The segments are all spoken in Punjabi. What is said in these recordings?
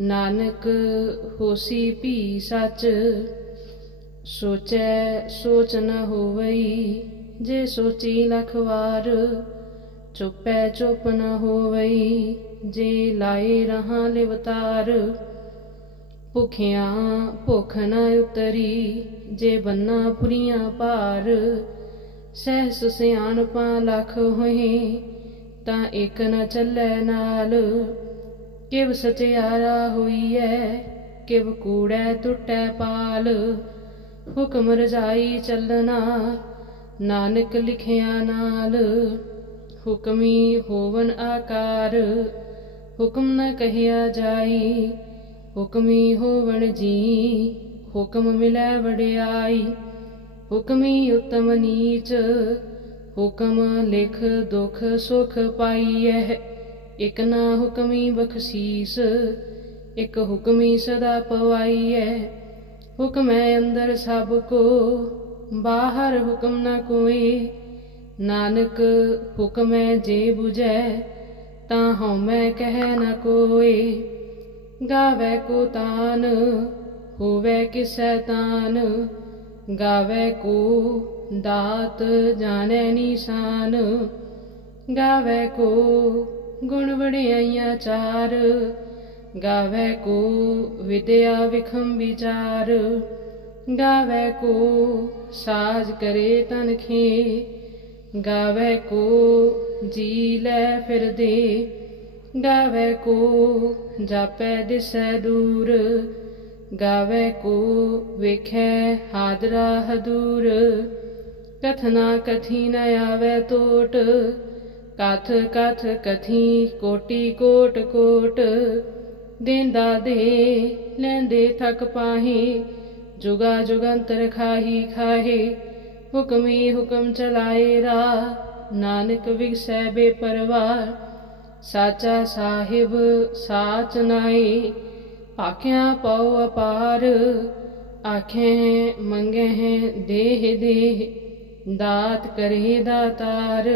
ਨਾਨਕ ਹੋਸੀ ਭੀ ਸਚ, ਸੋਚੈ ਸੋਚ ਨ ਹੋਵਈ, ਜੇ ਸੋਚੀ ਲਖ ਵਾਰ ਚੁੱਪੈ ਚੁੱਪ ਨ ਹੋਵਈ, ਜੇ ਲਾਏ ਰਹਾ ਲਿਵਤਾਰ, ਭੁਖਿਆਂ ਭੁਖ ਨ ਉਤਰੀ, ਜੇ ਬੰਨਾ ਪੁਰੀਆਂ ਭਾਰ, ਸਹਿਸ ਸਿਆਣਪਾਂ ਲਖ ਹੋਏ, ਤਾਂ ਇੱਕ ਨ ਚੱਲੈ ਨਾਲ ਕਿਵ ਸਚਿਆਰਾ ਹੋਈਐ, ਕਿਵ ਕੂੜੈ ਟੁੱਟੈ ਪਾਲ। ਹੁਕਮ ਰਜਾਈ ਚੱਲਣਾ, ਨਾਨਕ ਲਿਖਿਆ ਨਾਲ। ਹੁਕਮੀ ਹੋਵਨ ਆਕਾਰ, ਹੁਕਮ ਨ ਕਹਿਆ ਜਾਈ। ਹੁਕਮੀ ਹੋਵਨ ਜੀ, ਹੁਕਮ ਮਿਲੈ ਵਡਿਆਈ। ਹੁਕਮੀ ਉਤਮ ਨੀਚ, ਹੁਕਮ ਲਿਖ ਦੁਖ ਸੁਖ ਪਾਈਐ। ਇਕ ਨਾ ਹੁਕਮੀ ਬਖਸ਼ੀਸ, ਇਕ ਹੁਕਮੀ ਸਦਾ ਪਵਾਈਐ। ਹੁਕਮੈ ਅੰਦਰ ਸਭ ਕੋ, ਬਾਹਰ ਹੁਕਮ ਨ ਕੋਏ ਨਾਨਕ ਹੁਕਮੈ ਜੇ 부ਜੈ ਤਾਂ ਹਉਮੈ ਕਹਿ ਨ ਕੋਏ ਗਾਵੇ ਕੋ ਤਾਨ, ਹੋਵੇ ਕਿਸੈ ਤਾਨ। ਗਾਵੇ ਕੋ ਦਾਤ, ਜਾਣੈ ਨੀਸਾਨ। ਗਾਵੇ ਕੋ ਗੁਣ ਵਡਿਆਈਆਂ ਚਾਰ। ਗਾਵੇ ਕੋ ਵਿਦਿਆ ਵਿਖਮ ਵਿਚਾਰ। ਗਾਵੇ ਕੋ ਸਾਜ ਕਰੇ ਤਨਖੇ ਗਾਵੇ ਕੋ ਜੀ ਲੈ ਫਿਰਦੇ ਗਾਵੇ ਕੋ ਜਾਪੈ ਦਿਸੈ ਦੂਰ। ਗਾਵੇ ਕੋ ਵੇਖੈ ਹਾਦਰਾ ਹਦੂਰ। ਕਥਨਾ ਕਥੀ ਨ ਆਵੇ ਟੋਟ ਕਥ ਕਥ ਕਥੀ ਕੋਟੀ ਕੋਟ ਕੋਟ ਦੇਂਦਾ ਦੇ ਲੈਂਦੇ ਥਕ ਪਾਹੀ ਜੁਗਾ ਜੁਗੰਤਰ ਖਾਹੀ ਖਾਹੇ ਹੁਕਮੀ ਹੁਕਮ ਚਲਾਏ ਰਾ ਨਾਨਕ ਵਿਗਸੈ ਬੇਪਰਵਾਹ ਸਾਚਾ ਸਾਹਿਬ ਸਾਚ ਨਾਈ ਆਖਿਆ ਪਉ ਅਪਾਰ ਆਖੇ ਮੰਗੇ ਹੈ ਦੇਹ ਦੇਹ ਦਾਤ ਕਰੇ ਦਾਤਾਰ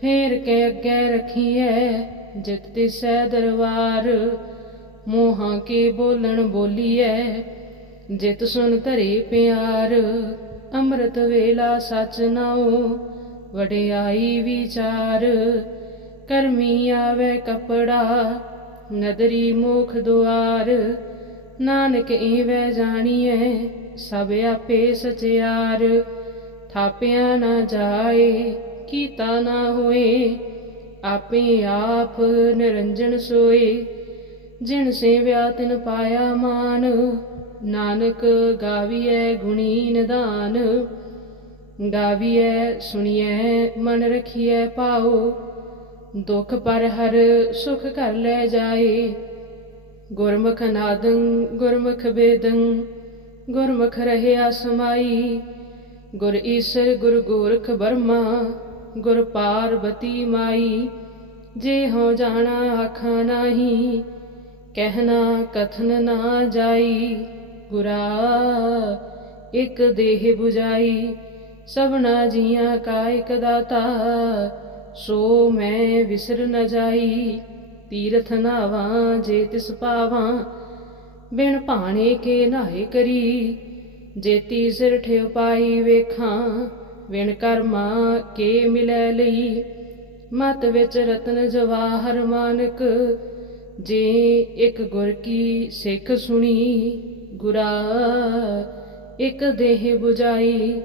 ਫੇਰ ਕੇ ਅੱਗੇ ਰਖੀਐ, ਜਿਤ ਤਿਸੈ ਦਰਬਾਰ। ਮੋਹਾਂ ਕੇ ਬੋਲਣ ਬੋਲੀਐ, ਜਿਤ ਸੁਨ ਧਰੇ ਪਿਆਰ। ਅੰਮ੍ਰਿਤ ਵੇਲਾ ਸਚ ਨਾਉ, ਵਡਿਆਈ ਵਿਚਾਰ। ਕਰਮੀ ਆਵੇ ਕਪੜਾ, ਨਦਰੀ ਮੁਖ ਦੁਆਰ। ਨਾਨਕ ਏਵੇਂ ਜਾਣੀਐ, ਸਭ ਆਪੇ ਸਚਿਆਰ। ਥਾਪਿਆ ਨਾ ਜਾਏ ਕੀਤਾ ਨਾ ਹੋਏ, ਆਪੇ ਆਪ ਨਿਰੰਜਨ ਸੋਏ। ਜਿਨ ਸੇਵਿਆ ਤਿਨ ਪਾਇਆ ਮਾਨ, ਨਾਨਕ ਗਾਵੀਐ ਗੁਣੀ ਨਿਦਾਨ ਗਾਵੀਐ ਸੁਣੀਐ, ਮਨ ਰਖੀਐ ਪਾਓ ਦੁਖ ਪਰ ਹਰ ਸੁਖ ਕਰ ਲੈ ਜਾਏ। ਗੁਰਮੁਖ ਨਾਦੰ, ਗੁਰਮੁਖ ਬੇਦੰ, ਗੁਰਮੁਖ ਰਹਿਆ ਸਮਾਈ। ਗੁਰ ਈਸਰ, ਗੁਰ ਗੋਰਖ ਬਰਮਾ ਗੁਰ ਪਾਰਬਤੀ ਮਾਈ, ਜੇ ਹੋ ਜਾਣਾ ਆਖਾਂ ਨਾਹੀ ਕਹਿਣਾ ਕਥਨ ਨਾ ਜਾਈ, ਗੁਰਾ ਇਕ ਦੇਹ 부ਜਾਈ ਸਭਨਾ ਜੀਆਂ ਕਾ ਇਕ ਦਾਤਾ, ਸੋ ਮੈਂ ਵਿਸਰ ਨ ਜਾਈ, ਤੀਰਥ ਨਾਵਾਂ ਜੇ ਤਿਸ ਪਾਵਾਂ, ਬਿਨ ਭਾਣੇ ਕੇ ਨਾਹੇ ਕਰੀ ਜੇਤੀ ਸਿਰ ਠਿਉ ਪਾਈ ਵੇਖਾਂ ਵਿਣ ਕਰਮਾ ਕੇ ਮਿਲੈ ਲਈ। ਮਤ ਵਿੱਚ ਰਤਨ ਜਵਾਹਰ ਮਾਨਕ, ਜੇ ਇੱਕ ਗੁਰ ਕੀ ਸਿੱਖ ਸੁਣੀ, ਗੁਰਾ ਇੱਕ ਦੇਹ 부ਜਾਈ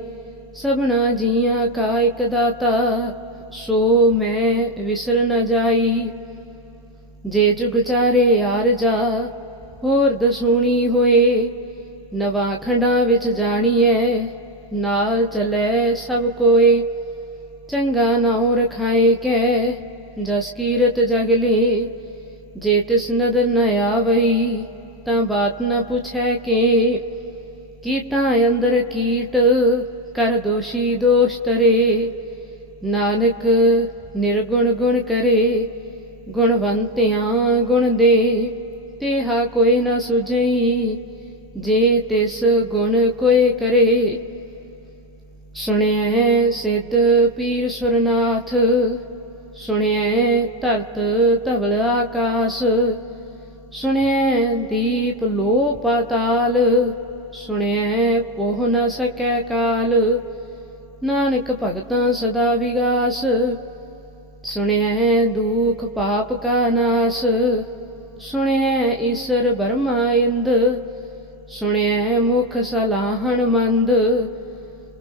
ਸਭਨਾ ਜੀਆਂ ਕਾ ਇੱਕ ਦਾਤਾ, ਸੋ ਮੈਂ ਵਿਸਰ ਨ ਜਾਈ। ਜੇ ਜੁਗ ਚਾਰੇ ਯਾਰ ਜਾ, ਹੋਰ ਦਸੂਣੀ ਹੋਏ, ਨਵਾਂ ਖੰਡਾਂ ਵਿੱਚ ਜਾਣੀਐ। ਨਾਲ ਚਲੇ ਸਭ ਕੋਏ ਚੰਗਾ ਨਾਉ ਰਖਾਏ ਕੈ, ਜਸ ਕੀਰਤ ਜਗ ਜੇ ਤਿਸ ਨਦਰ ਨ ਆਵਈ, ਤਾਂ ਬਾਤ ਨ ਪੁੱਛੈ ਕੇ। ਕੀਟਾਂ ਅੰਦਰ ਕੀਟ, ਕਰ ਦੋਸ਼ੀ ਦੋਸ਼ ਤਰੇ ਨਾਨਕ ਨਿਰਗੁਣ ਗੁਣ ਕਰੇ, ਗੁਣਵੰਤਿਆਂ ਗੁਣ ਦੇ। ਤੇਹਾ ਕੋਈ ਨ ਸੁਝਈ, ਜੇ ਤਿਸ ਗੁਣ ਕੋਈ ਕਰੇ। ਸੁਣਿਐ ਸਿੱਧ ਪੀਰ ਸੁਰਨਾਥ, ਸੁਣਿਐ ਧਰਤ ਧਵਲ ਆਕਾਸ, ਸੁਣਿਐ ਦੀਪ ਲੋ ਪਾਤਾਲ ਸੁਣਿਐ ਪੋਹ ਨ ਸਕੈ ਕਾਲ, ਨਾਨਕ ਭਗਤਾਂ ਸਦਾ ਵਿਗਾਸ, ਸੁਣਿਐ ਦੁਖ ਪਾਪ ਕਾ ਨਾਸ, ਸੁਣਿਐ ਈਸ਼ਰ ਬਰਮਾ ਇੰਦ, ਸੁਣਿਐ ਮੁਖ ਸਲਾਹਣ ਮੰਦ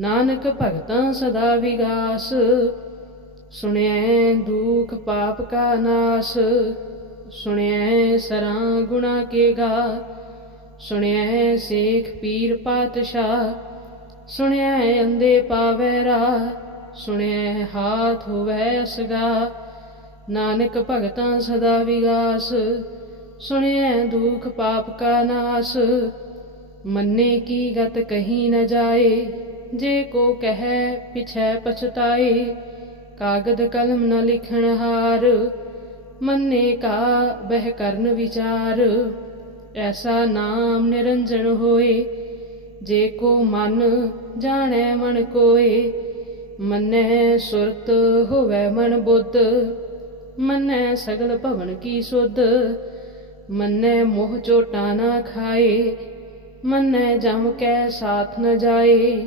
ਨਾਨਕ ਭਗਤਾਂ ਸਦਾ ਵਿਗਾਸ, ਸੁਣਿਐ ਦੁਖ ਪਾਪ ਕਾ ਨਾਸ, ਸੁਣਿਐ ਸਰਾਂ ਗੁਣਾ ਕੇ ਗਾ, ਸੁਣਿਐ ਸੇਖ ਪੀਰ ਪਾਤਸ਼ਾਹ, ਸੁਣਿਐ ਅੰਦੇ ਪਾਵੈ ਰਾਹ, ਸੁਣਿਐ ਹਾਥ ਹੋਵੈ ਅਸਗਾ। ਨਾਨਕ ਭਗਤਾਂ ਸਦਾ ਵਿਗਾਸ, ਸੁਣਿਐ ਦੁਖ ਪਾਪ ਕਾ ਨਾਸ, ਮੰਨੇ ਕੀ ਗਤ ਕਹੀ ਨ ਜਾਏ। ਜੇ ਕੋ ਕਹੈ ਪਿਛੈ ਪਛਤਾਏ, ਕਾਗਦ ਕਲਮ ਨ ਲਿਖਣ ਹਾਰ, ਮੰਨੇ ਕਾ ਬਹਿ ਕਰਨ ਵਿਚਾਰ। ਐਸਾ ਨਾਮ ਨਿਰੰਜਨ ਹੋਏ, ਜੇ ਕੋ ਮਨ ਜਾਣੈ ਮਨ ਕੋਏ, ਮੰਨੈ ਸੁਰਤ ਹੋਵੈ ਮਨ ਬੁੱਧ, ਮੰਨੈ ਸਗਲ ਭਵਨ ਕੀ ਸੁਧ, ਮੰਨੈ ਮੋਹ ਚੋਟਾ ਨਾ ਖਾਏ, ਮੰਨੈ ਜਮ ਕੈ ਸਾਥ ਨ ਜਾਏ।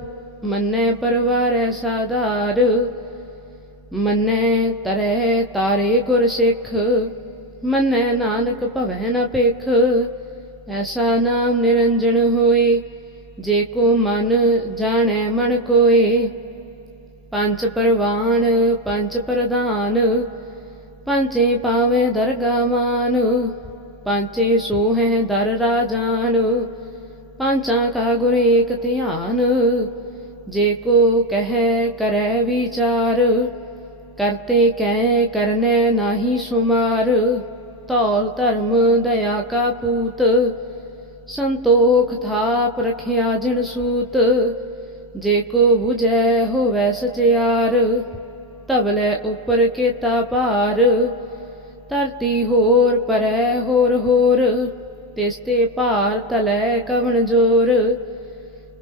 ਮੰਨੈ ਪਰਵਾਰੈ ਸਾਧਾਰ, ਮੰਨੈ ਤਰੈ ਤਾਰੇ ਗੁਰ ਸਿੱਖ, ਮੰਨੈ ਨਾਨਕ ਭਵੈ ਨ ਭਿਖ। ਐਸਾ ਨਾਮ ਨਿਰੰਜਨ ਹੋਏ, ਜੇ ਕੋ ਮਨ ਜਾਣੈ ਮਨ ਕੋਏ। ਪੰਜ ਪਰਵਾਨ, ਪੰਜ ਪ੍ਰਧਾਨ ਪੰਚੇ ਪਾਵੇ ਦਰਗਾ ਮਾਨ ਪੰਚੇ ਸੋਹੈ ਦਰ ਰਾਜਾਨ, ਪੰਚਾਂ ਕਾ ਗੁਰ ਏਕ ਧਿਆਨ। ਜੇ ਕੋ ਕਹੈ ਕਰੈ ਵਿਚਾਰ, ਕਰਤੇ ਕਹਿ ਕਰਨੈ ਨਾਹੀ ਸੁਮਾਰ। ਧੌਲ ਧਰਮ ਦਇਆ ਕਾ ਪੂਤ, ਸੰਤੋਖ ਥਾਪ ਰਖਿਆ ਜਿਨ ਸੂਤ। ਜੇ ਕੋ 부ਜੈ ਹੋਵੈ ਸਚਿਆਰ ਤਬਲੇ ਉਪਰ ਕੇਤਾ ਭਾਰ। ਧਰਤੀ ਹੋਰ ਪਰੈ ਹੋਰ ਹੋਰ, ਤਿਸ ਤੇ ਭਾਰ ਤਲੈ ਕਵਣ ਜੋਰ।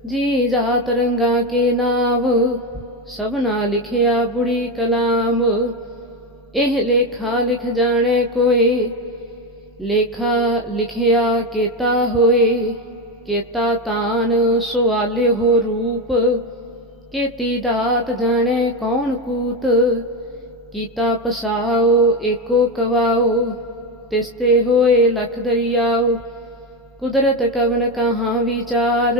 ਜੀ ਜਾਤ ਰੰਗਾ ਕੇ ਨਾਮ ਸਭਨਾ ਲਿਖਿਆ ਬੁੜੀ ਕਲਾਮ। ਇਹ ਲੇਖਾ ਲਿਖ ਜਾਣੇ ਕੋਈ, ਲੇਖਾ ਲਿਖਿਆ ਕੀਤਾ ਹੋਏ। ਕੀਤਾ ਤਾਨ ਸੁਆਲੇ ਹੋ ਰੂਪ, ਕੀਤੀ ਦਾਤ ਜਾਣੇ ਕੌਣ ਕੂਤ। ਕੀਤਾ ਪਸਾਓ, ਏਕੋ ਕਵਾਓ, ਤਿਸਤੇ ਹੋਏ ਲਖ ਦਰਿਆਓ। ਕੁਦਰਤ ਕਵਨ ਕਹਾਂ ਵਿਚਾਰ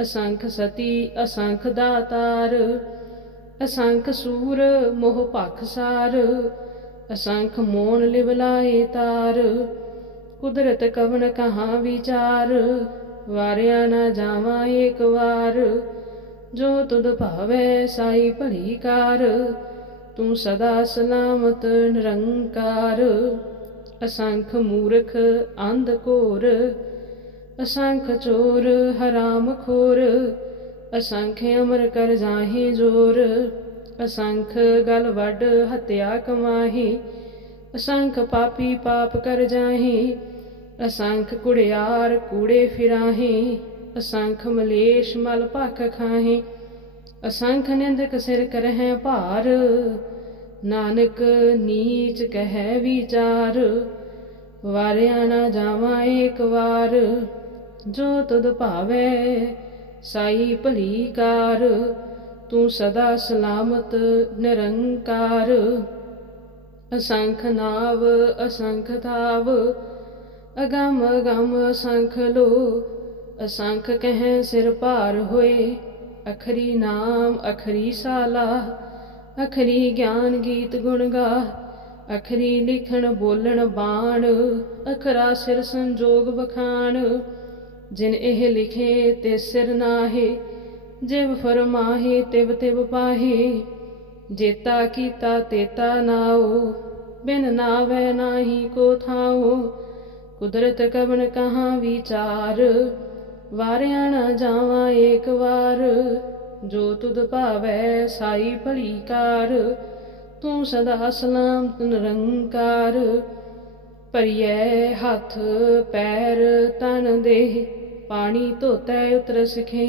ਅਸੰਖ ਸਤੀ, ਅਸੰਖ ਦਾਤਾਰ, ਅਸੰਖ ਸੂਰ, ਮੋਹ ਭਖਸਾਰ ਅਸੰਖ ਮੋਨ ਲਿਵਲਾਏ ਤਾਰ, ਕੁਦਰਤ ਕਵਨ ਕਹਾਂ ਵਿਚਾਰ, ਵਾਰਿਆ ਨਾ ਜਾਵਾਂ ਏਕ ਵਾਰ, ਜੋ ਤੁਧ ਭਾਵੈ ਸਾਈ ਭਲੀ ਕਾਰ, ਤੂੰ ਸਦਾ ਸਲਾਮਤ ਨਿਰੰਕਾਰ, ਅਸੰਖ ਮੂਰਖ ਅੰਧ ਘੋਰ ਅਸੰਖ ਚੋਰ, ਹਰਾਮ ਖੋਰ, ਅਸੰਖ ਅਮਰ ਕਰ ਜਾਹੇ ਜੋਰ, ਅਸੰਖ ਗਲ ਵੱਡ ਹਤਿਆ ਕਮਾਹੀ, ਅਸੰਖ ਪਾਪੀ ਪਾਪ ਕਰ ਜਾਹੀ, ਅਸੰਖ ਕੁੜਿਆਰ ਕੂੜੇ ਫਿਰਾਹੇ, ਅਸੰਖ ਮਲੇਸ਼ ਮਲ ਭਖ ਖਾਹੇ, ਅਸੰਖ ਨਿੰਦਕ ਸਿਰ ਕਰਹਿ ਭਾਰ, ਨਾਨਕ ਨੀਚ ਕਹਿ ਵਿਚਾਰ, ਵਾਰਿਆ ਨਾ ਜਾਵਾਂ ਏਕ ਵਾਰ ਜੋ ਤੁਧ ਭਾਵੈ, ਸਾਈ ਭਲੀ ਕਾਰ, ਤੂੰ ਸਦਾ ਸਲਾਮਤ ਨਿਰੰਕਾਰ। ਅਸੰਖ ਨਾਵ, ਅਸੰਖ ਥਾਵ ਅਗਮ ਅਗੰਮ ਅਸੰਖ ਲੋ, ਅਸੰਖ ਕਹਿ ਸਿਰ ਭਾਰ ਹੋਏ, ਅਖਰੀ ਨਾਮ, ਅਖਰੀ ਸਾਲਾ, ਅਖਰੀ ਗਿਆਨ ਗੀਤ ਗੁਣ ਗਾ, ਅਖਰੀ ਲਿਖਣ ਬੋਲਣ ਬਾਣ, ਅਖਰਾ ਸਿਰ ਸੰਜੋਗ ਬਖਾਣ ਜਿਨ ਇਹ ਲਿਖੇ ਤੇ ਸਿਰ ਨਾਹੇ, ਜਿਵ ਫਰਮਾਹੀ, ਤਿਵ ਤਿਵ ਪਾਹੇ। ਜੇਤਾ ਕੀਤਾ, ਤੇਤਾ ਨਾਉ ਬਿਨ ਨਾਵੇ ਨਾਹੀ ਕੋ ਥਾਉ। ਕੁਦਰਤ ਕਵਨ ਕਹਾਂ ਵਿਚਾਰ, ਵਾਰਿਆ ਨਾ ਜਾਵਾਂ ਏਕ ਵਾਰ। ਜੋ ਤੁਧ ਭਾਵੈ ਸਾਈ ਭਲੀ ਕਾਰ, ਤੂੰ ਸਦਾ ਸਲਾਮ ਨਿਰੰਕਾਰ। ਭਰੀਐ ਹੱਥ, ਪੈਰ ਤਨ ਦੇਹ, ਪਾਣੀ ਧੋਤੈ ਉਤਰ ਸਖੇ।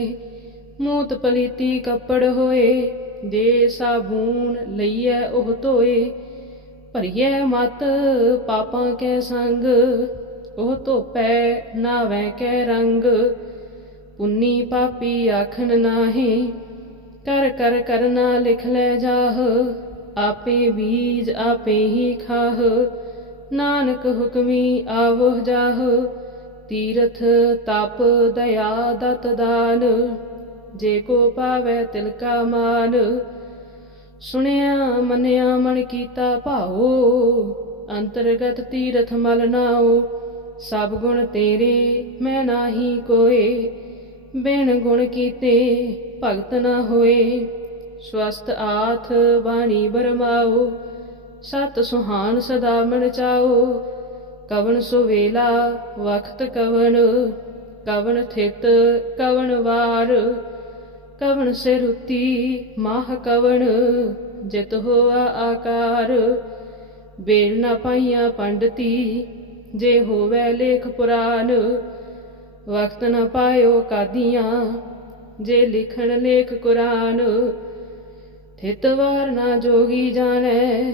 ਮੂਤ ਪਲੀਤੀ ਕੱਪੜ ਹੋਏ, ਦੇ ਸਾਬੂਨ ਲਈਐ ਉਹ ਧੋਏ। ਭਰੀਐ ਮਤ, ਪਾਪਾਂ ਕੈ ਸੰਗ, ਉਹ ਧੋਪੈ ਨਾਵੇਂ ਕੈ ਰੰਗ। ਪੁੰਨੀ ਪਾਪੀ ਆਖਨ ਨਾਹੀ, ਕਰ ਕਰ ਕਰਨਾ ਲਿਖ ਲੈ ਜਾਹ, ਆਪੇ ਬੀਜ ਆਪੇ ਹੀ ਖਾਹ। ਨਾਨਕ ਹੁਕਮੀ ਆਵੋ ਜਾਹ, ਤੀਰਥ ਤਪ ਦਇਆ ਦਤ ਦਾਨ, ਜੇ ਕੋ ਪਾਵੈ ਤਿਲ ਕਾ ਮਾਨ। ਸੁਣਿਆ, ਮੰਨਿਆ, ਮਨ ਕੀਤਾ ਭਾਉ, ਅੰਤਰਗਤ ਤੀਰਥ ਮਲ ਨਾਉ। ਸਭ ਗੁਣ ਤੇਰੇ, ਮੈਂ ਨਾਹੀ ਕੋਏ। ਬਿਨ ਗੁਣ ਕੀਤੇ ਭਗਤ ਨਾ ਹੋਏ। ਸਵਸਤ ਆਥ ਬਾਣੀ ਬਰਮਾਓ ਸਤ ਸੁਹਾਨ ਸਦਾ ਮਨ ਚਾਓ ਕਵਨ ਸੁਵੇਲਾ ਵਖਤ ਕਵਣ ਕਵਣ ਥਿਤ ਕਵਣ ਵਾਰ, ਕਵਣ ਸੇ ਰੁਤੀ ਮਾਹ ਕਵਣ, ਜਿਤ ਹੋਆ ਆਕਾਰ। ਬੇਲ ਨਾ ਪਾਈਆਂ ਪੰਡਤੀ, ਜੇ ਹੋਵੇ ਲੇਖ ਪੁਰਾਨ ਵਕਤ ਨਾ ਪਾਇਓ ਕਾਦੀਆਂ, ਜੇ ਲਿਖਣ ਲੇਖ ਕੁਰਾਨ। ਥਿਤ ਵਾਰ ਨਾ ਜੋਗੀ ਜਾਣੈ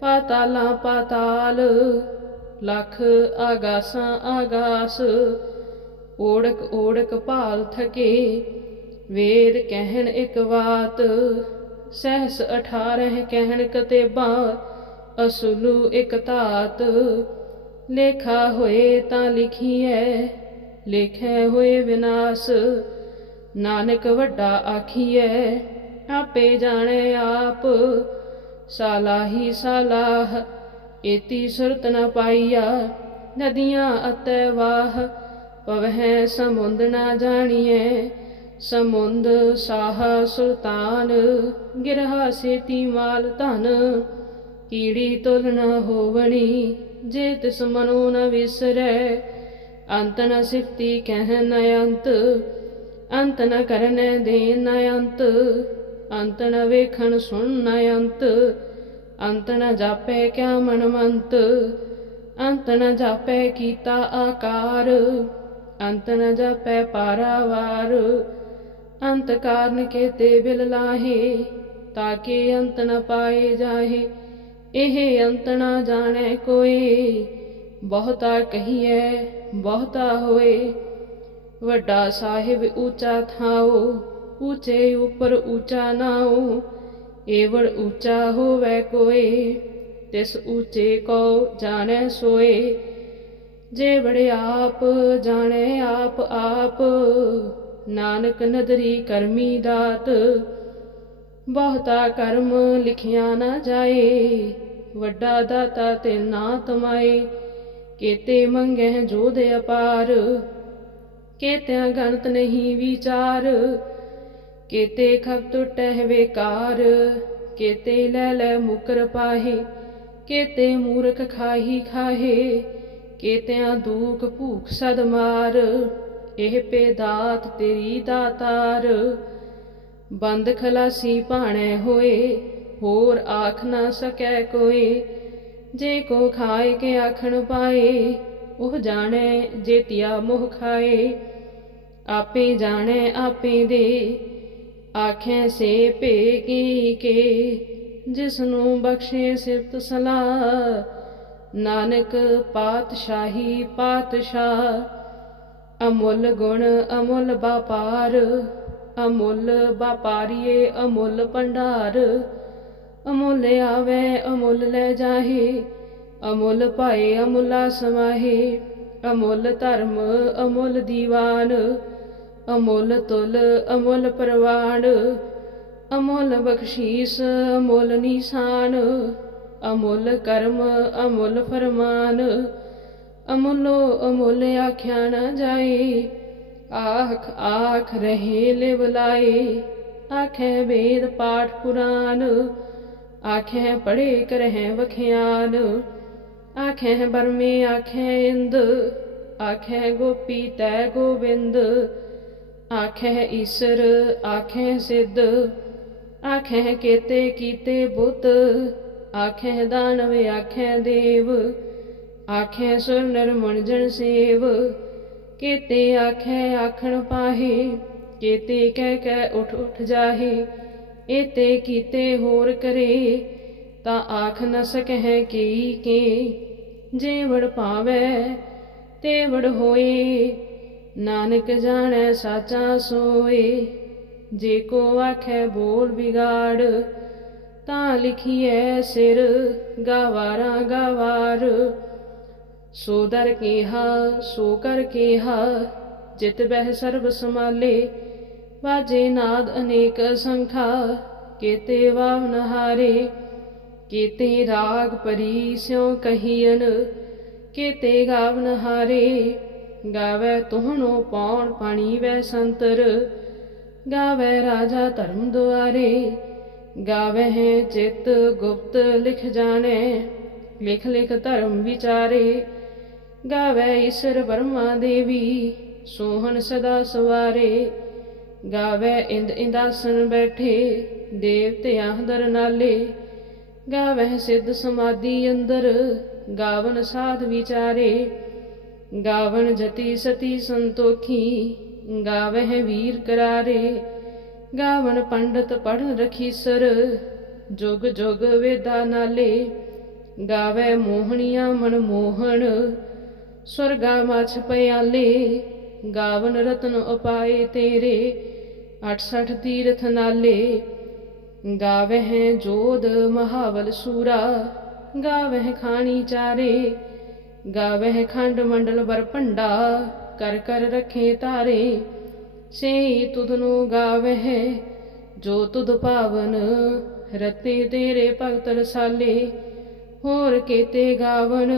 ਪਾਤਾਲਾਂ ਪਾਤਾਲ, ਲੱਖ ਆਗਾਸਾਂ ਆਗਾਸ। ਓੜਕ ਓੜਕ ਭਾਲ ਥਕੇ, ਵੇਦ ਕਹਿਣ ਇੱਕ ਬਾਤ ਸਹਿਸ 18 ਕਹਿਣ ਕਤੇਬਾਂ, ਅਸਲੂ ਇਕ ਧਾਤ। ਲੇਖਾ ਹੋਏ ਤਾਂ ਲਿਖੀਐ, ਲੇਖੈ ਹੋਏ ਵਿਨਾਸ਼। ਨਾਨਕ ਵੱਡਾ ਆਖੀਐ, ਆਪੇ ਜਾਣੇ ਆਪ। ਸਾਲਾਹੀ ਸਾਲਾਹ, ਏਤੀ ਸੁਰਤ ਨ ਪਾਈਆ, ਨਦੀਆਂ ਅਤੈ ਵਾਹ। ਪਵਹਿ ਸਮੁੰਦ ਨਾ ਜਾਣੀਐ, ਸਮੁੰਦ ਸਾਹ ਸੁਲਤਾਨ, ਗਿਰਹਾ ਸੇਤੀ ਮਾਲ ਧਨ। ਕੀੜੀ ਤੁਲ ਨ ਹੋਵਣੀ ਜੇ ਤਿਸ ਮਨੋ ਨ ਵਿਸਰੈ। ਅੰਤ ਨ ਸਿਫਤੀ ਕਹਿ ਨ ਅੰਤ ਅੰਤ ਨ ਕਰਨੈ ਦੇ ਨ ਅੰਤ। ਅੰਤ ਨ ਵੇਖਣ ਸੁਣ ਨ ਅੰਤ ਅੰਤ ਨ ਜਾਪੈ ਕਿਆ ਮਨਮੰਤ ਅੰਤ ਨ ਜਾਪੈ ਕੀਤਾ ਆਕਾਰ ਅੰਤ ਨ ਜਾਪੈ ਪਾਰਾਵਾਰ, ਅੰਤ ਕਾਰਨ ਕੇ ਤੇ ਬਿਲ ਲਾਹੇ, ਤਾਕੇ ਅੰਤ ਨ ਪਾਏ ਜਾਹੇ, ਇਹ ਅੰਤ ਨਾ ਜਾਣੈ ਕੋਈ ਬਹੁਤਾ ਕਹੀਐ, ਬਹੁਤਾ ਹੋਏ, ਵੱਡਾ ਸਾਹਿਬ ਉੱਚਾ ਥਾਓ ਊਚੇ ਉਪਰ ਊਚਾ ਨਾਉ ਏਵੜ ਊਚਾ ਹੋਵੇ ਕੋਏ ਤਿਸ ਊਚੇ ਕੋ ਜਾਣੈ ਸੋਏ ਜੇ ਬੜੇ ਆਪ ਜਾਣੈ ਆਪ ਆਪ ਨਾਨਕ ਨਦਰੀ ਕਰਮੀ ਦਾਤ ਬਹੁਤਾ ਕਰਮ ਲਿਖਿਆ ਨਾ ਜਾਏ ਵੱਡਾ ਦਾਤਾ ਤੇ ਨਾ ਤਮਾਏ ਕੇਤੇ ਮੰਗਹਿ ਜੋਧ ਅਪਾਰ ਕੇਤਿਆਂ ਗਣਤ ਨਹੀਂ ਵਿਚਾਰ ਕੇਤੇ ਖਬ ਟੁਟਹਿ ਵੇਕਾਰ, ਕੇਤੇ ਲੈ ਲੈ ਮੁਕਰ ਪਾਹੇ, ਕੇਤੇ ਮੂਰਖ ਖਾਹੀ ਖਾਹੇ, ਕੇਤਿਆਂ ਦੂਖ ਭੂਖ ਸਦ ਮਾਰ, ਇਹ ਪੇ ਦਾਤ ਤੇਰੀ ਦਾਤਾਰ। ਬੰਦ ਖਲਾਸੀ ਭਾਣੇ ਹੋਏ, ਹੋਰ ਆਖ ਨਾ ਸਕੈ ਕੋਈ ਜੇ ਕੋ ਖਾਏ ਕੇ ਆਖਣ ਪਾਏ, ਉਹ ਜਾਣੈ ਜੇਤਿਆ ਮੋਹ ਖਾਏ। ਆਪੇ ਜਾਣੈ ਆਪੇ ਦੇ ਆਖੇ ਸੇ ਭੇ ਕੀ ਕੇ ਜਿਸ ਨੂੰ ਬਖਸ਼ੇ ਸਿਫਤ ਸਲਾਹ। ਨਾਨਕ ਪਾਤਸ਼ਾਹੀ ਪਾਤਸ਼ਾਹ, ਅਮੁੱਲ ਗੁਣ ਅਮੁੱਲ ਵਪਾਰ, ਅਮੁੱਲ ਵਪਾਰੀਏ ਅਮੁੱਲ ਭੰਡਾਰ। ਅਮੁੱਲ ਆਵੇ, ਅਮੁੱਲ ਲੈ ਜਾਹੇ, ਅਮੁੱਲ ਭਾਏ ਅਮੁੱਲਾ ਸਮਾਹੇ। ਅਮੁੱਲ ਧਰਮ ਅਮੁੱਲ ਦੀਵਾਨ ਅਮੁੱਲ ਤੁਲ, ਅਮੁੱਲ ਪ੍ਰਵਾਨ ਅਮੁੱਲ ਬਖਸ਼ੀਸ, ਅਮੁੱਲ ਨਿਸ਼ਾਨ, ਅਮੁੱਲ ਕਰਮ, ਅਮੁੱਲ ਫਰਮਾਨ, ਅਮੁੱਲੋ ਅਮੁੱਲ ਆਖਿਆ ਨਾ ਜਾਏ, ਆਖ ਆਖ ਰਹੇ ਲਿਵ ਲਾਏ, ਆਖੇ ਵੇਦ ਪਾਠ ਪੁਰਾਨ, ਆਖੇ ਪੜੇ ਕਰਹਿ ਵਖਿਆਨ, ਆਖੇ ਬਰਮੇ ਆਖੇ ਇੰਦ, ਆਖੇ ਗੋਪੀ ਤੈ ਗੋਬਿੰਦ ਆਖੇ ਈਸ਼ਰ ਆਖੇ ਸਿੱਧ ਆਖੇ ਕੇਤੇ ਕੀਤੇ ਬੁੱਤ ਆਖੇ ਦਾਨਵ ਆਖੇ ਦੇਵ ਆਖੇ ਸੁਰ ਨਰ ਮਨਜਨ ਸੇਵ ਕੇਤੇ ਆਖੇ ਆਖਣ ਪਾਹੇ ਕੇਤੇ ਕਹਿ ਕਹਿ ਉਠ ਉਠ ਜਾਹੇ ਏਤੇ ਕੀਤੇ ਹੋਰ ਕਰੇ ਤਾਂ ਆਖ ਨ ਸਕਹਿ ਕੀ ਕੇ ਜੇ ਵੜ ਪਾਵੈ ਤੇ ਵੜ ਹੋਏ ਨਾਨਕ ਜਾਣੈ ਸਾਚਾ ਸੋਏ, ਜੇ ਕੋ ਆਖੈ ਬੋਲ ਵਿਗਾੜ, ਤਾਂ ਲਿਖੀਐ ਸਿਰ ਗਾਵਾਰਾ ਗਾਵਾਰ। ਸੋ ਦਰ ਕੀਹਾ, ਸੋ ਕਰ ਕੀਹਾ, ਜਿਤ ਬਹਿ ਸਰਬ ਸਮਾਲੇ ਵਾਜੇ ਨਾਦ ਅਨੇਕ ਸੰਖਾ, ਕੇਤੇ ਵਾਵਨ ਹਾਰੇ, ਕੇਤੇ ਰਾਗ ਪਰੀ ਸਿਉ ਕਹੀਨ ਕੇਤੇ ਗਾਵਨ ਹਾਰੇ। ਗਾਵੇ ਤੁਹਣੋ ਪੌਣ ਪਾਣੀ ਵੈ ਸੰਤਰ, ਗਾਵੇ ਰਾਜਾ ਧਰਮ ਦੁਆਰੇ, ਗਾਵੇ ਹੈ ਚਿਤ ਗੁਪਤ ਲਿਖ ਜਾਣੇ, ਲਿਖ ਲਿਖ ਧਰਮ ਵਿਚਾਰੇ, ਗਾਵੇ ਈਸ਼ਰ ਬਰਮਾ ਦੇਵੀ, ਸੋਹਣ ਸਦਾ ਸਵਾਰੇ, ਗਾਵੇ ਇੰਦ ਇੰਦਾਸਨ ਬੈਠੇ ਦੇਵਤਿਆਂ ਦਰ ਨਾਲੇ, ਗਾਵੇ ਸਿੱਧ ਸਮਾਧੀ ਅੰਦਰ, ਗਾਵਨ ਸਾਧ ਵਿਚਾਰੇ ਗਾਵਨ ਜਤੀ ਸਤੀ ਸੰਤੋਖੀ, ਗਾਵਹਿ ਵੀਰ ਕਰਾਰੇ। ਗਾਵਨ ਪੰਡਤ ਪੜ ਰਖੀਸਰ ਜੁਗ ਜੁਗ ਵੇਦਾ ਨਾਲੇ। ਗਾਵੇ ਮੋਹਣੀਆਂ ਮਨ ਮੋਹਣ, ਸਵਰਗਾ ਮਛ ਪਿਆਲੇ। ਗਾਵਨ ਰਤਨ ਉਪਾਏ ਤੇਰੇ 68 ਤੀਰਥ ਨਾਲੇ। ਗਾਵਹਿ ਜੋਦ ਮਹਾਵਲ ਸੂਰਾ, ਗਾਵਹਿ ਖਾਣੀ ਚਾਰੇ। ਗਾਵਹਿ ਖੰਡ ਮੰਡਲ ਵਰ ਭੰਡਾ, ਕਰ ਕਰ ਰਖੇ ਤਾਰੇ। ਸੇ ਤੁਧ ਗਾਵਹਿ, ਜੋ ਤੁਧ ਪਾਵਨ, ਰਤੇ ਤੇਰੇ ਭਗਤ ਰਸਾਲੇ। ਹੋਰ ਕੇਤੇ ਗਾਵਨ,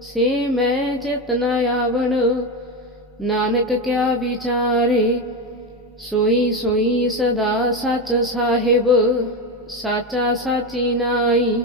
ਸੇ ਮੈਂ ਚਿਤ ਆਵਣ। ਨਾਨਕ ਕਿਆ ਵਿਚਾਰੇ, ਸੋਈ ਸੋਈ ਸਦਾ ਸੱਚ ਸਾਹਿਬ। ਸਾਚਾ ਸਾਚੀ ਨਾਈ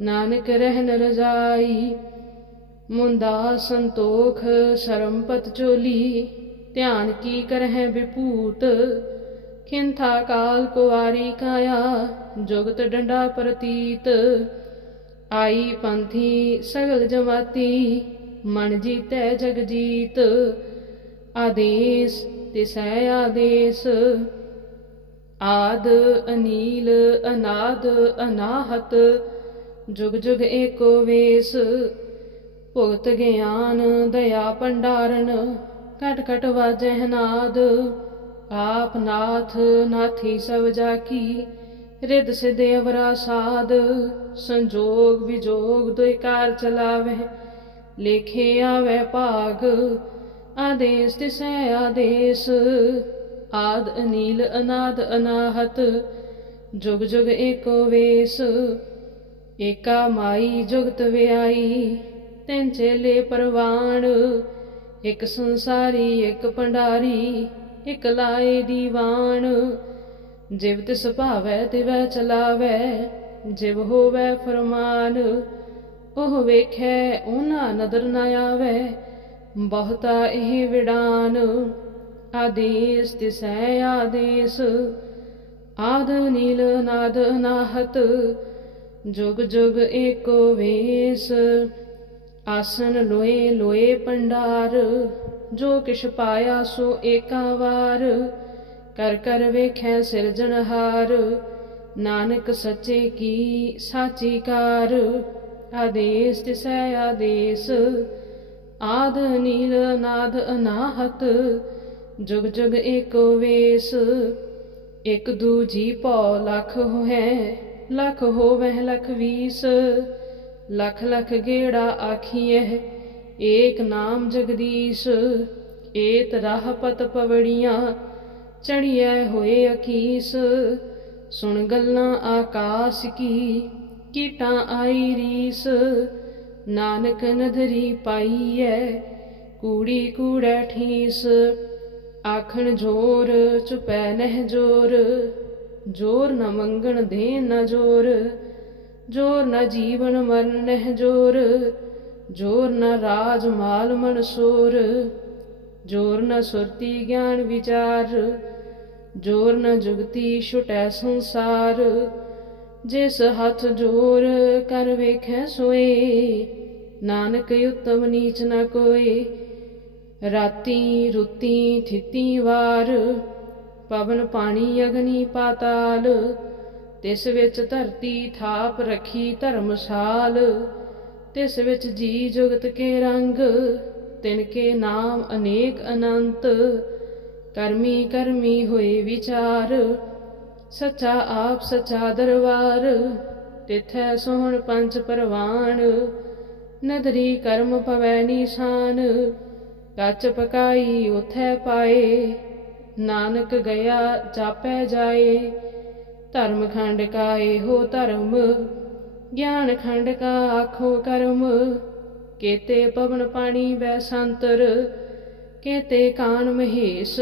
ਨਾਨਕ ਰਹਿ ਰਜਾਈ ਮੁੰਦਾ ਸੰਤੋਖ ਸ਼ਰਮਪਤ ਚੋਲੀ ਧਿਆਨ ਕੀ ਕਰਹਿ ਵਿਪੂਤ, ਖਿੰਥਾ ਕਾਲ ਕੁਵਾਰੀ ਕਾਇਆ, ਜੁਗਤ ਡੰਡਾ ਪ੍ਰਤੀਤ। ਆਈ ਪੰਥੀ ਸਗਲ ਜਮਾਤੀ, ਮਨ ਜੀਤੈ ਜਗ ਜੀਤ। ਆਦੇਸ ਤਿਸੈ ਆਦੇਸ, ਆਦ ਅਨੀਲ ਅਨਾਦ ਅਨਾਹਤ ਜੁਗ ਜੁਗ ਏਕੋ ਵੇਸ। ਭੁਗਤ ਗਿਆਨ ਦਇਆ ਭੰਡਾਰਨ, ਘਟ ਕਟ ਵਾਜਹਿ ਨਾਦ ਆਪ ਨਾਥ, ਨਾਥੀ ਸਭ ਜਾਕੀ ਰਿਦ ਸਿਧ ਅਵਰਾ ਸਾਧ ਸੰਜੋਗ ਵਿਜੋਗ ਦੁਇ ਕਾਰ ਚਲਾਵੇ ਲੇਖੇ ਆਵੇ ਭਾਗ। ਆਦੇਸ ਤਿਸੈ ਆਦੇਸ, ਆਦ ਅਨੀਲ ਅਨਾਦ ਅਨਾਹਤ। ਜੁਗ ਜੁਗ ਏਕੋ ਵੇਸ। ਏਕਾ ਮਾਈ ਜੁਗਤ ਵਿਆਈ, ਤੈਨ ਚੇਲੇ ਪਰਵਾਣ। ਇੱਕ ਸੰਸਾਰੀ, ਇੱਕ ਭੰਡਾਰੀ, ਇੱਕ ਲਾਏ ਦੀਵਾਨ। ਜਿਵ ਤਿਸ ਭਾਵੈ, ਤਿਵੈ ਚਲਾਵੈ, ਜਿਵ ਹੋਵੈ ਫਰਮਾਨ। ਉਹ ਵੇਖੈ, ਉਹਨਾਂ ਨਦਰ ਨਾ ਆਵੈ, ਬਹੁਤਾ ਇਹ ਵਿਡਾਨ ਆਦੇਸ ਤਿਸੈ ਆਦੇਸ, ਆਦ ਨੀਲ ਨਾਦ ਨਾਹਤ ਜੁਗ ਜੁਗ ਏਕੋ ਵੇਸ, ਆਸਨ ਲੋਏ ਲੋਏ ਪੰਡਾਰ, ਜੋ ਕਿਛ ਪਾਇਆ ਸੋ ਏਕਾ ਵਾਰ, ਕਰ ਕਰ ਵੇਖੈ ਸਿਰਜਣਹਾਰ ਨਾਨਕ ਸੱਚੇ ਕੀ ਸਾਚੀ ਕਾਰ, ਆਦੇਸ ਤਿਸੈ ਆਦੇਸ, ਆਦ ਨੀਲ ਨਾਦ ਅਨਾਹਤ, ਜੁਗ ਜੁਗ ਏਕੋ ਵੇਸ, ਇਕ ਦੂਜੀ ਭਉ ਲਖ ਹੋਐ ਲਖ ਹੋਵੈ ਲਖ ਵੀਸ। ਲਖ ਲਖ ਗੇੜਾ ਆਖੀਐ ਏਕ ਨਾਮ ਜਗਦੀਸ਼। ਏਤ ਰਾਹ ਪਤ ਪਵੜੀਆਂ, ਚੜੀਐ ਹੋਏ ਅਕੀਸ। ਸੁਣ ਗੱਲਾਂ ਆਕਾਸ ਕੀ, ਕੀਟਾਂ ਆਈ ਰੀਸ। ਨਾਨਕ ਨਦਰੀ ਪਾਈਐ, ਕੂੜੀ ਕੂੜੈ ਠੀਸ। ਆਖਣ ਜੋਰ, ਚੁਪੈ ਨਹਿ ਜੋਰ। ਜੋਰ ਨ ਮੰਗਣ ਦੇ ਨ ਜੋਰ ਜੋਰ ਨ ਜੀਵਨ ਮਰਨ ਨਹਿ ਜੋਰ ਜੋਰ ਨ ਰਾਜ ਮਾਲ ਮਨਸੂਰ ਜੋਰ ਨ ਸੁਰਤੀ ਗਿਆਨ ਵਿਚਾਰ, ਜੋਰ ਨ ਜੁਗਤੀ ਛੁਟੈ ਸੰਸਾਰ, ਜਿਸ ਹੱਥ ਜੋਰ ਕਰ ਵੇਖੈ ਸੋਏ, ਨਾਨਕ ਉਤਮ ਨੀਚ ਨ ਕੋਏ, ਰਾਤੀ ਰੁਤੀ ਥਿਤੀ ਵਾਰ ਪਵਨ ਪਾਣੀ ਅਗਨੀ ਪਾਤਾਲ, ਤਿਸ ਵਿੱਚ ਧਰਤੀ ਥਾਪ ਰੱਖੀ ਧਰਮਸਾਲ, ਤਿਸ ਵਿੱਚ ਜੀ ਜੁਗਤ ਕੇ ਰੰਗ, ਤਿਨ ਕੇ ਨਾਮ ਅਨੇਕ ਅਨੰਤ, ਕਰਮੀ ਕਰਮੀ ਹੋਏ ਵਿਚਾਰ, ਸੱਚਾ ਆਪ ਸੱਚਾ ਦਰਬਾਰ, ਤਿਥੈ ਸੋਹਣ ਪੰਜ ਪਰਵਾਨ ਨਦਰੀ ਕਰਮ ਪਵੈ ਨੀਸ਼ਾਨ, ਕੱਚ ਪਕਾਈ ਉਥੈ ਪਾਏ ਨਾਨਕ ਗਿਆ ਜਾਪੈ ਜਾਏ, ਧਰਮ ਖੰਡ ਕਾ ਇਹੋ ਧਰਮ, ਗਿਆਨ ਖੰਡ ਕਾ ਆਖੋ ਕਰਮ। ਕੇਤੇ ਪਵਨ ਪਾਣੀ ਵੈ ਸੰਤਰ ਕੇਤੇ ਕਾਨ ਮਹੇਸ਼,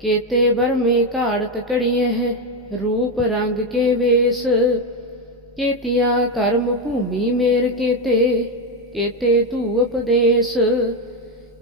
ਕੇਤੇ ਬਰਮੇ ਘਾੜਤ ਕੜੀਐ ਰੂਪ ਰੰਗ ਕੇ ਵੇਸ। ਕੇਤਿਆ ਕਰਮ ਭੂਮੀ ਮੇਰ ਕੇਤੇ ਕੇਤੇ ਧੂ ਉਪਦੇਸ਼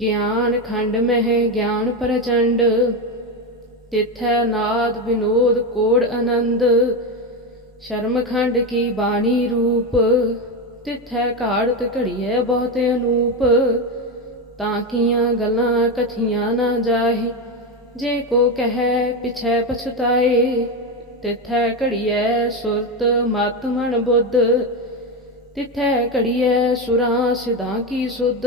ਗਿਆਨ ਖੰਡ ਮਹਿ ਗਿਆਨ ਪ੍ਰਚੰਡ, ਤਿਥੈ ਨਾਦ ਵਿਨੋਦ ਕੋੜ ਆਨੰਦ। ਸ਼ਰਮ ਖੰਡ ਕੀ ਬਾਣੀ ਰੂਪ, ਤਿਥੈ ਘਾੜਤ ਘੜੀਐ ਬਹੁਤ ਅਨੂਪ। ਤਾਂ ਕੀਆਂ ਗੱਲਾਂ ਕਥੀਆਂ ਨਾ ਜਾਹੇ, ਜੇ ਕੋ ਕਹੈ ਪਿਛੈ ਪਛਤਾਏ, ਤਿਥੈ ਘੜੀਐ ਸੁਰਤ ਮਤ ਮਨ ਬੁੱਧ। ਤਿਥੈ ਘੜੀਐ ਸੁਰਾਂ ਸਿਧਾਂ ਕੀ ਸੁਧ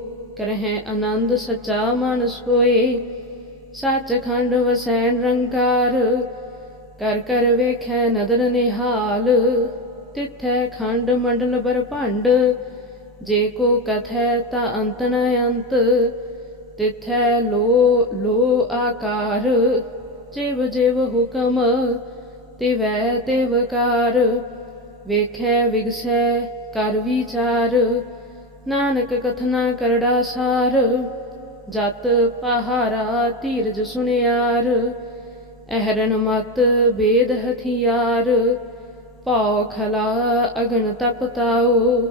ਕਰਹਿ ਆਨੰਦ ਸਚਾ ਮਨ ਸੋਏ ਸੱਚ ਖੰਡ ਵਸੈ ਰੰਕਾਰ, ਕਰ ਕਰ ਵੇਖੈ ਨਦਰ ਨਿਹਾਲ, ਤਿਥੈ ਖੰਡ ਮੰਡਲ ਬਰਭੰਡ, ਜੇ ਕੋ ਕਥੈ ਤਾ ਅੰਤ ਨ ਅੰਤ, ਤਿਥੈ ਲੋ ਲੋ ਆਕਾਰ, ਜਿਵ ਜਿਵ ਹੁਕਮ, ਤਿਵੈ ਤਿਵਕਾਰ ਵੇਖੈ ਵਿਗਸੈ ਕਰ ਵਿਚਾਰ ਨਾਨਕ ਕਥਨਾ ਕਰੜਾ ਸਾਰ, ਜਤ ਪਹਾਰਾ ਧੀਰਜ ਸੁਨਿਆਰ ਅਹਰਨ ਮਤ ਵੇਦ ਹਥਿਆਰ, ਭਉ ਖਲਾ ਅਗਨ ਤਪਤਾਓ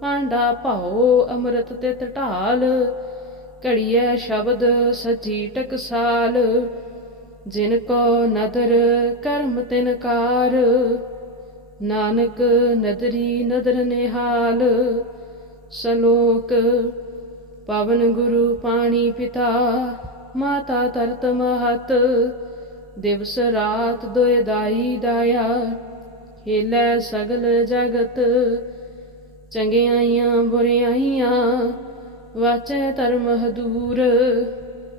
ਪਾਂਡਾ ਭਉ ਅੰਮ੍ਰਿਤ ਤੇ ਢਾਲ, ਘੜੀਐ ਸ਼ਬਦ ਸਚੀ ਟਕਸਾਲ, ਜਿਨ ਕੋ ਨਦਰ ਕਰਮ ਤਿਨ ਕਾਰ, ਨਾਨਕ ਨਦਰੀ ਨਦਰ ਨਿਹਾਲ ਸਲੋਕ, ਪਵਨ ਗੁਰੂ ਪਾਣੀ ਪਿਤਾ, ਮਾਤਾ ਤਰਤ ਮਹਤ, ਦਿਵਸ ਰਾਤ ਦੋਇ ਦਾਈ ਦਾਇਆ, ਹਿਲੈ ਸਗਲ ਜਗਤ, ਚੰਗਿਆਈਆਂ ਬੁਰਿਆਈਆਂ, ਵਾਚੈ ਧਰਮ ਹਦੂਰ,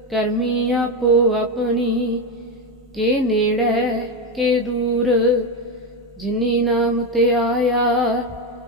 ਕਰਮੀ ਆਪੋ ਆਪਣੀ, ਕੇ ਨੇੜੈ ਕੇ ਦੂਰ, ਜਿਨੀ ਨਾਮ ਤੇ ਆਇਆ